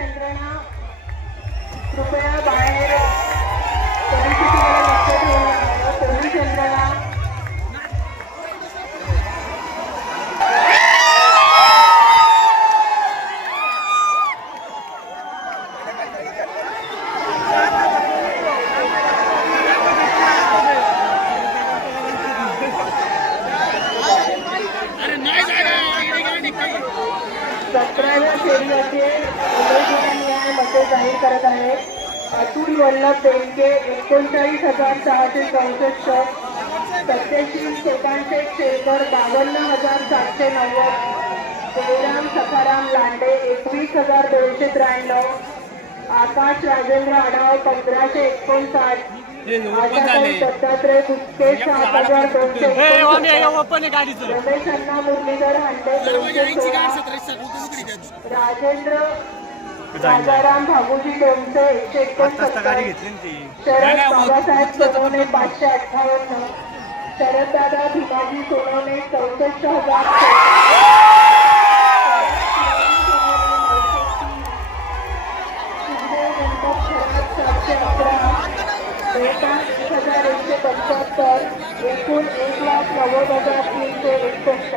यंत्रणा कृपया बाहेर. मध्ये उमेदवार न्याय मते जाहीर करत आहे. अतुल वल्लभ बेंके एकोणचाळीस हजार सहाशे चौसष्ट सत्याऐंशी सोपानशेठ शेरकर बावन्न हजार सातशे नव्वद जयराम सखाराम लांडे एकवीस हजार दोनशे त्र्याण्णव आकाश राजेंद्र आढाव पंधराशे एकोणसाठ ओपन आहे गाडीचं. राजेंद्र राजाराम भागोजी दोनशे एकशे एकोणसत्तर. पाचशे अठ्ठावन्न. शरददादा भिमाजी सोनवणे चौसष्ट हजार. हजार एकशे पंच्याहत्तर एकूण एक लाख नव्वद हजार तीनशे एकसष्ट